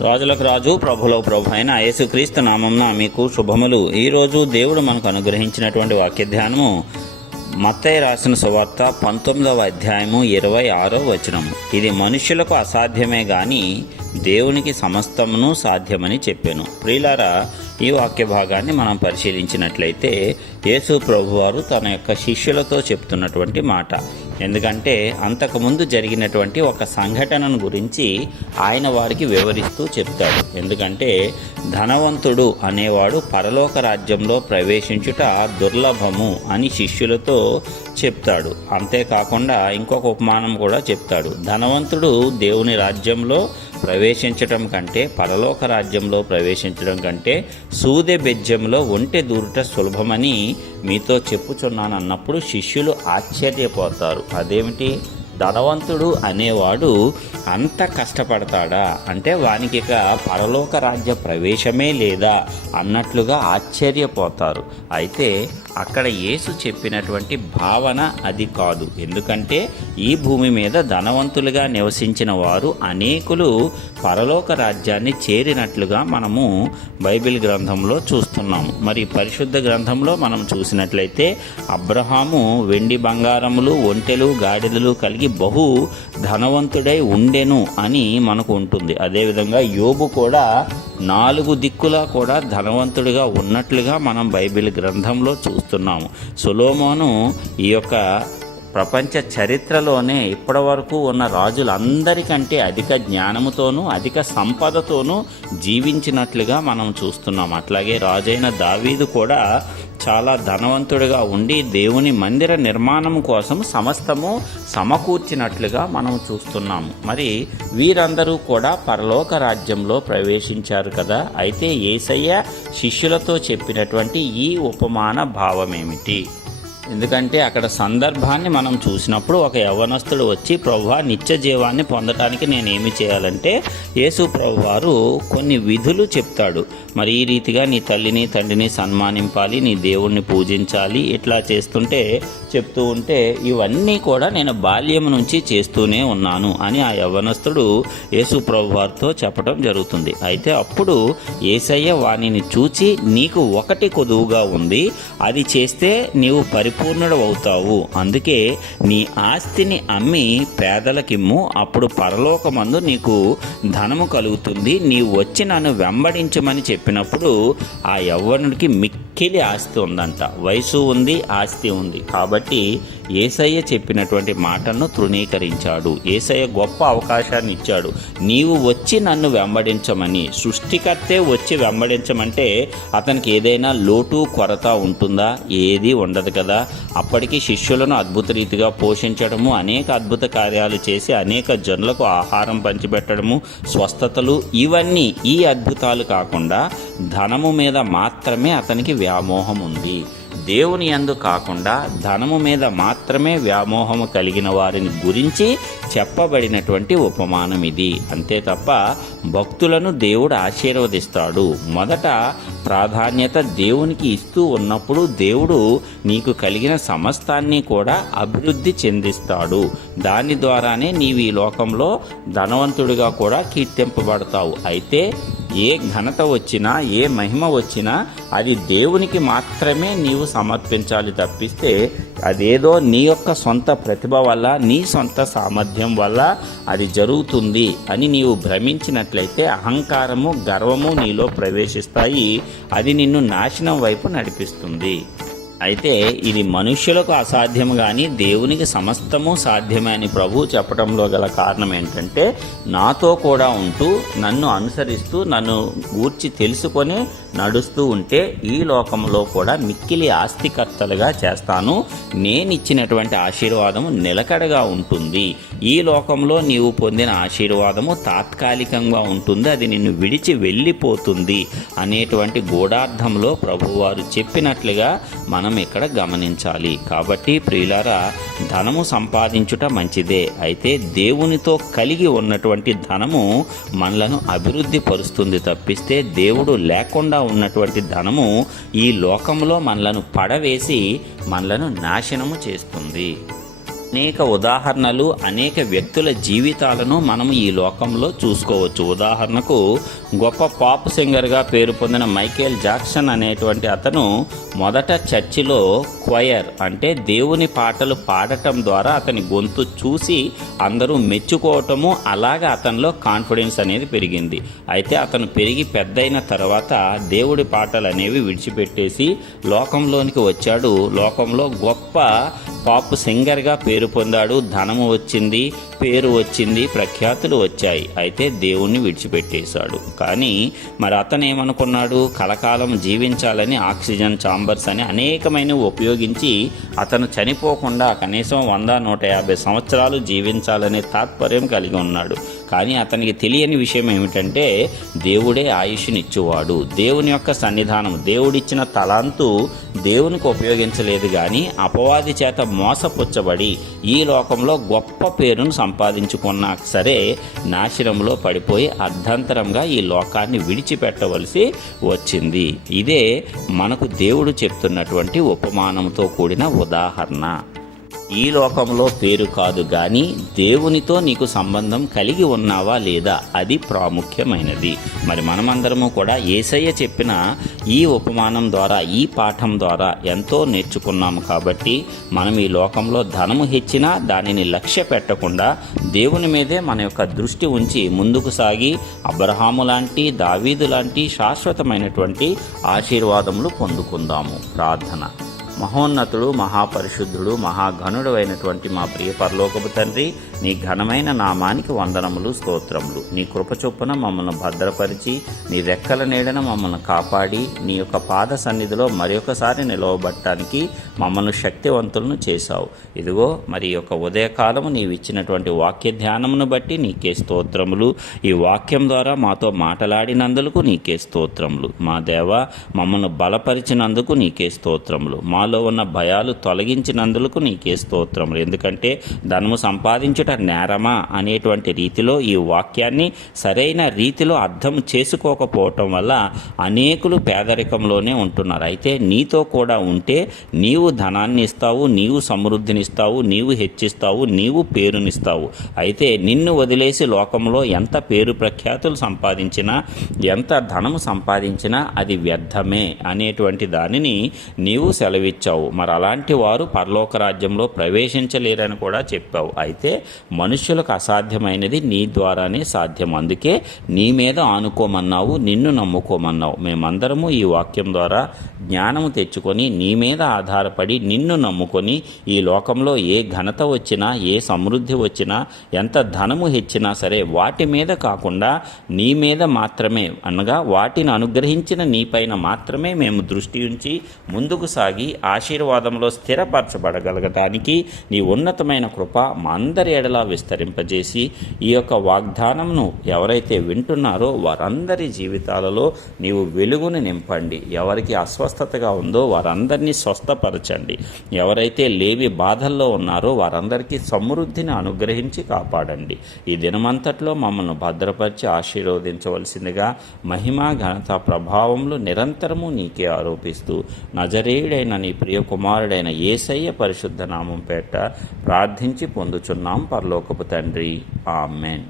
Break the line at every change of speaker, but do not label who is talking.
రాజులకు రాజు ప్రభులో ప్రభు అయిన యేసుక్రీస్తు నామంన మీకు శుభములు. ఈరోజు దేవుడు మనకు అనుగ్రహించినటువంటి వాక్య ధ్యానము మత్తయ్య రాసిన సువార్త పంతొమ్మిదవ అధ్యాయము ఇరవై ఆరో వచనం. ఇది మనుష్యులకు అసాధ్యమే గాని దేవునికి సమస్తమును సాధ్యమని చెప్పాను. ప్రియులారా ఈ వాక్య భాగాన్ని మనం పరిశీలించినట్లయితే యేసు ప్రభువారు తన యొక్క శిష్యులతో చెప్తున్నటువంటి మాట. ఎందుకంటే అంతకుముందు జరిగినటువంటి ఒక సంఘటనను గురించి ఆయన వారికి వివరిస్తూ చెప్తాడు. ఎందుకంటే ధనవంతుడు అనేవాడు పరలోక రాజ్యంలో ప్రవేశించుట దుర్లభము అని శిష్యులతో చెప్తాడు. అంతేకాకుండా ఇంకొక ఉపమానం కూడా చెప్తాడు. ధనవంతుడు దేవుని రాజ్యంలో ప్రవేశించటం కంటే పరలోక రాజ్యంలో ప్రవేశించడం కంటే సూదె బెజ్జంలో ఒంటె దూరుట సులభమని మీతో చెప్పుచున్నాను అన్నప్పుడు శిష్యులు ఆశ్చర్యపోతారు. అదేమిటి? ధనవంతుడు అనేవాడు అంత కష్టపడతాడా? అంటే వానికి ఇక పరలోక రాజ్య ప్రవేశమే లేదా అన్నట్లుగా ఆశ్చర్యపోతారు. అయితే అక్కడ యేసు చెప్పినటువంటి భావన అది కాదు. ఎందుకంటే ఈ భూమి మీద ధనవంతులుగా నివసించిన వారు అనేకులు పరలోక రాజ్యాన్ని చేరినట్లుగా మనము బైబిల్ గ్రంథంలో చూస్తున్నాము. మరి పరిశుద్ధ గ్రంథంలో మనం చూసినట్లయితే అబ్రహాము వెండి బంగారములు ఒంటెలు గాడిదలు కలిగి బహు ధనవంతుడై ఉండెను అని మనకు ఉంటుంది. అదేవిధంగా యోబు కూడా నాలుగు దిక్కులా కూడా ధనవంతుడిగా ఉన్నట్లుగా మనం బైబిల్ గ్రంథంలో చూస్తున్నాము. సులోమోను ఈ యొక్క ప్రపంచ చరిత్రలోనే ఇప్పటి వరకు ఉన్న రాజులందరికంటే అధిక జ్ఞానముతోనూ అధిక సంపదతోనూ జీవించినట్లుగా మనం చూస్తున్నాం. అట్లాగే రాజైన దావీదు కూడా చాలా ధనవంతుడిగా ఉండి దేవుని మందిర నిర్మాణం కోసం సమస్తము సమకూర్చినట్లుగా మనం చూస్తున్నాము మరి వీరందరూ కూడా పరలోక రాజ్యంలో ప్రవేశించారు కదా. అయితే ఏసయ్య శిష్యులతో చెప్పినటువంటి ఈ ఉపమాన భావమేమిటి? ఎందుకంటే అక్కడ సందర్భాన్ని మనం చూసినప్పుడు ఒక యవనస్తుడు వచ్చి ప్రభు నిత్య జీవాన్ని పొందడానికి నేను ఏమి చేయాలంటే యేసు ప్రభు వారు కొన్ని విధులు చెప్తాడు. మరి ఈ రీతిగా నీ తల్లిని తండ్రిని సన్మానింపాలి నీ దేవుణ్ణి పూజించాలి ఇట్లా చేస్తుంటే చెప్తూ ఉంటే ఇవన్నీ కూడా నేను బాల్యం నుంచి చేస్తూనే ఉన్నాను అని ఆ యవనస్తుడు యేసు ప్రభు వారితో చెప్పడం జరుగుతుంది. అయితే అప్పుడు ఏసయ్య వాణిని చూచి నీకు ఒకటి కొదువుగా ఉంది. అది చేస్తే నీవు పరి పరిపూర్ణుడు అవుతావు అందుకే నీ ఆస్తిని అమ్మి పేదలకిమ్ము. అప్పుడు పరలోకమందు నీకు ధనము కలుగుతుంది. నీవు వచ్చి నన్ను వెంబడించమని చెప్పినప్పుడు ఆ యవ్వనుడికి మిక్కిలి ఆస్తి ఉందంట. వయసు ఉంది ఆస్తి ఉంది. కాబట్టి ఏసయ్య చెప్పినటువంటి మాటలను తృణీకరించాడు. ఏసయ్య గొప్ప అవకాశాన్ని ఇచ్చాడు. నీవు వచ్చి నన్ను వెంబడించమని. సృష్టికర్తే వచ్చి వెంబడించమంటే అతనికి ఏదైనా లోటు కొరత ఉంటుందా? ఏది ఉండదు కదా. అప్పటికి శిష్యులను అద్భుత రీతిగా పోషించడము అనేక అద్భుత కార్యాలు చేసి అనేక జనులకు ఆహారం పంచిపెట్టడము స్వస్థతలు ఇవన్నీ ఈ అద్భుతాలు కాకుండా ధనము మీద మాత్రమే అతనికి వ్యామోహం ఉంది దేవుని యందు కాకుండా ధనము మీద మాత్రమే వ్యామోహము కలిగిన వారిని గురించి చెప్పబడినటువంటి ఉపమానం ఇది. అంతే తప్ప భక్తులను దేవుడు ఆశీర్వదిస్తాడు. మొదట ప్రాధాన్యత దేవునికి ఇస్తూ ఉన్నప్పుడు దేవుడు నీకు కలిగిన సమస్తాన్ని కూడా అభివృద్ధి చెందిస్తాడు. దాని ద్వారానే నీవు ఈ లోకంలో ధనవంతుడిగా కూడా కీర్తింపబడతావు. అయితే ఏ ఘనత వచ్చినా ఏ మహిమ వచ్చినా అది దేవునికి మాత్రమే నీవు సమర్పించాలి తప్పిస్తే అదేదో నీ యొక్క సొంత ప్రతిభ వల్ల నీ సొంత సామర్థ్యం వల్ల అది జరుగుతుంది అని నీవు భ్రమించినట్లయితే అహంకారము గర్వము నీలో ప్రవేశిస్తాయి. అది నిన్ను నాశనం వైపు నడిపిస్తుంది. అయితే ఇది మనుష్యులకు అసాధ్యం కానీ దేవునికి సమస్తము సాధ్యమే అని ప్రభు చెప్పడంలో గల కారణం ఏంటంటే నాతో కూడా ఉంటూ నన్ను అనుసరిస్తూ నన్ను గూర్చి తెలుసుకొని నడుస్తూ ఉంటే ఈ లోకంలో కూడా మిక్కిలి ఆస్తికర్తలుగా చేస్తాను. నేను ఇచ్చినటువంటి ఆశీర్వాదము నిలకడగా ఉంటుంది. ఈ లోకంలో నీవు పొందిన ఆశీర్వాదము తాత్కాలికంగా ఉంటుంది. అది నిన్ను విడిచి వెళ్ళిపోతుంది అనేటువంటి గూఢార్థంలో ప్రభువారు చెప్పినట్లుగా మనం ఇక్కడ గమనించాలి. కాబట్టి ప్రియులారా ధనము సంపాదించుట మంచిదే. అయితే దేవునితో కలిగి ఉన్నటువంటి ధనము మనలను అభివృద్ధి పరుస్తుంది తప్పిస్తే దేవుడు లేకుండా ఉన్నటువంటి ధనము ఈ లోకంలో మనలను పడవేసి మనలను నాశనము చేస్తుంది. అనేక ఉదాహరణలు అనేక వ్యక్తుల జీవితాలను మనం ఈ లోకంలో చూసుకోవచ్చు. ఉదాహరణకు గొప్ప పాప్ సింగర్గా పేరు పొందిన మైకేల్ జాక్సన్ అనేటువంటి అతను మొదట చర్చిలో క్వయర్ అంటే దేవుని పాటలు పాడటం ద్వారా అతని గొంతు చూసి అందరూ మెచ్చుకోవటము అలాగే అతనిలో కాన్ఫిడెన్స్ అనేది పెరిగింది. అయితే అతను పెరిగి పెద్దయిన తర్వాత దేవుడి పాటలు అనేవి విడిచిపెట్టేసి లోకంలోనికి వచ్చాడు. లోకంలో గొప్ప పాప్ సింగర్గా పేరు పేరు పొందాడు ధనము వచ్చింది పేరు వచ్చింది ప్రఖ్యాతులు వచ్చాయి. అయితే దేవుణ్ణి విడిచిపెట్టేశాడు. కానీ మరి అతను ఏమనుకున్నాడు? కలకాలం జీవించాలని ఆక్సిజన్ చాంబర్స్ అని అనేకమైనవి ఉపయోగించి అతను చనిపోకుండా కనీసం వంద నూట యాభై సంవత్సరాలు జీవించాలనే తాత్పర్యం కలిగి ఉన్నాడు. కానీ అతనికి తెలియని విషయం ఏమిటంటే దేవుడే ఆయుష్నిచ్చేవాడు. దేవుని యొక్క సన్నిధానం దేవుడిచ్చిన తలాంతు దేవునికి ఉపయోగించలేదు కానీ అపవాది చేత మోసపుచ్చబడి ఈ లోకంలో గొప్ప పేరును సంపాదించుకున్నా సరే నాశనంలో పడిపోయి అర్ధంతరంగా ఈ లోకాన్ని విడిచిపెట్టవలసి వచ్చింది. ఇదే మనకు దేవుడు చెప్తున్నటువంటి ఉపమానంతో కూడిన ఉదాహరణ. ఈ లోకంలో పేరు కాదు గాని దేవునితో నీకు సంబంధం కలిగి ఉన్నావా లేదా అది ప్రాముఖ్యమైనది. మరి మనమందరము కూడా ఏసయ్య చెప్పిన ఈ ఉపమానం ద్వారా ఈ పాఠం ద్వారా ఎంతో నేర్చుకున్నాము కాబట్టి మనం ఈ లోకంలో ధనము హెచ్చినా దానిని లక్ష్య పెట్టకుండా దేవుని మీదే మన యొక్క దృష్టి ఉంచి ముందుకు సాగి అబ్రహాము లాంటి దావీదు లాంటి శాశ్వతమైనటువంటి ఆశీర్వాదములు పొందుకుందాము. ప్రార్థన. మహోన్నతుడు మహాపరిశుద్ధుడు మహాఘనుడు అయినటువంటి మా ప్రియ పరలోకపు తండ్రి నీ ఘనమైన నామానికి వందనములు స్తోత్రములు. నీ కృప చొప్పున మమ్మల్ని భద్రపరిచి నీ రెక్కల నీడన మమ్మల్ని కాపాడి నీ యొక్క పాద సన్నిధిలో మరొకసారి నిలవబట్టడానికి మమ్మల్ని శక్తివంతులను చేశావు. ఇదిగో మరి యొక్క ఉదయకాలము నీవు ఇచ్చినటువంటి వాక్య ధ్యానమును బట్టి నీకే స్తోత్రములు. ఈ వాక్యం ద్వారా మాతో మాట్లాడినందుకు నీకే స్తోత్రములు. మా దేవ మమ్మల్ని బలపరిచినందుకు నీకే స్తోత్రములు. మా మాలో ఉన్న భయాలు తొలగించినందుకు నీకే స్తోత్రం ఎందుకంటే ధనము సంపాదించుట నేరమా అనేటువంటి రీతిలో ఈ వాక్యాన్ని సరైన రీతిలో అర్థం చేసుకోకపోవటం వల్ల అనేకులు పేదరికంలోనే ఉంటున్నారు. అయితే నీతో కూడా ఉంటే నీవు ధనాన్ని ఇస్తావు నీవు సమృద్ధినిస్తావు నీవు హెచ్చిస్తావు నీవు పేరునిస్తావు. అయితే నిన్ను వదిలేసి లోకంలో ఎంత పేరు ప్రఖ్యాతులు సంపాదించినా ఎంత ధనము సంపాదించినా అది వ్యర్థమే అనేటువంటి దానిని నీవు సెలవి ఇచ్చావు మరి అలాంటి వారు పరలోక రాజ్యంలో ప్రవేశించలేరని కూడా చెప్పావు. అయితే మనుష్యులకు అసాధ్యమైనది నీ ద్వారానే సాధ్యం. అందుకే నీ మీద ఆనుకోమన్నావు నిన్ను నమ్ముకోమన్నావు. మేమందరము ఈ వాక్యం ద్వారా జ్ఞానము తెచ్చుకొని నీ మీద ఆధారపడి నిన్ను నమ్ముకొని ఈ లోకంలో ఏ ఘనత వచ్చినా ఏ సమృద్ధి వచ్చినా ఎంత ధనము హెచ్చినా సరే వాటి మీద కాకుండా నీ మీద మాత్రమే అనగా వాటిని అనుగ్రహించిన నీపైన మాత్రమే మేము దృష్టి ఉంచి ముందుకు సాగి ఆశీర్వాదంలో స్థిరపరచబడగలగటానికి నీ ఉన్నతమైన కృప మా అందరి ఎడలా విస్తరింపజేసి ఈ యొక్క వాగ్దానంను ఎవరైతే వింటున్నారో వారందరి జీవితాలలో నీవు వెలుగుని నింపండి. ఎవరికి అస్వస్థతగా ఉందో వారందరినీ స్వస్థపరచండి. ఎవరైతే లేవి బాధల్లో ఉన్నారో వారందరికీ సమృద్ధిని అనుగ్రహించి కాపాడండి. ఈ దినమంతట్లో మమ్మల్ని భద్రపరిచి ఆశీర్వదించవలసిందిగా మహిమా ఘనత ప్రభావంలో నిరంతరము నీకే ఆరోపిస్తూ నజరేయుడైన నీ ప్రియ కుమారుడైన ఏసయ్య పరిశుద్ధ నామం పేట ప్రార్థించి పొందుచున్నాం పరలోకపు తండ్రి. ఆమెన్.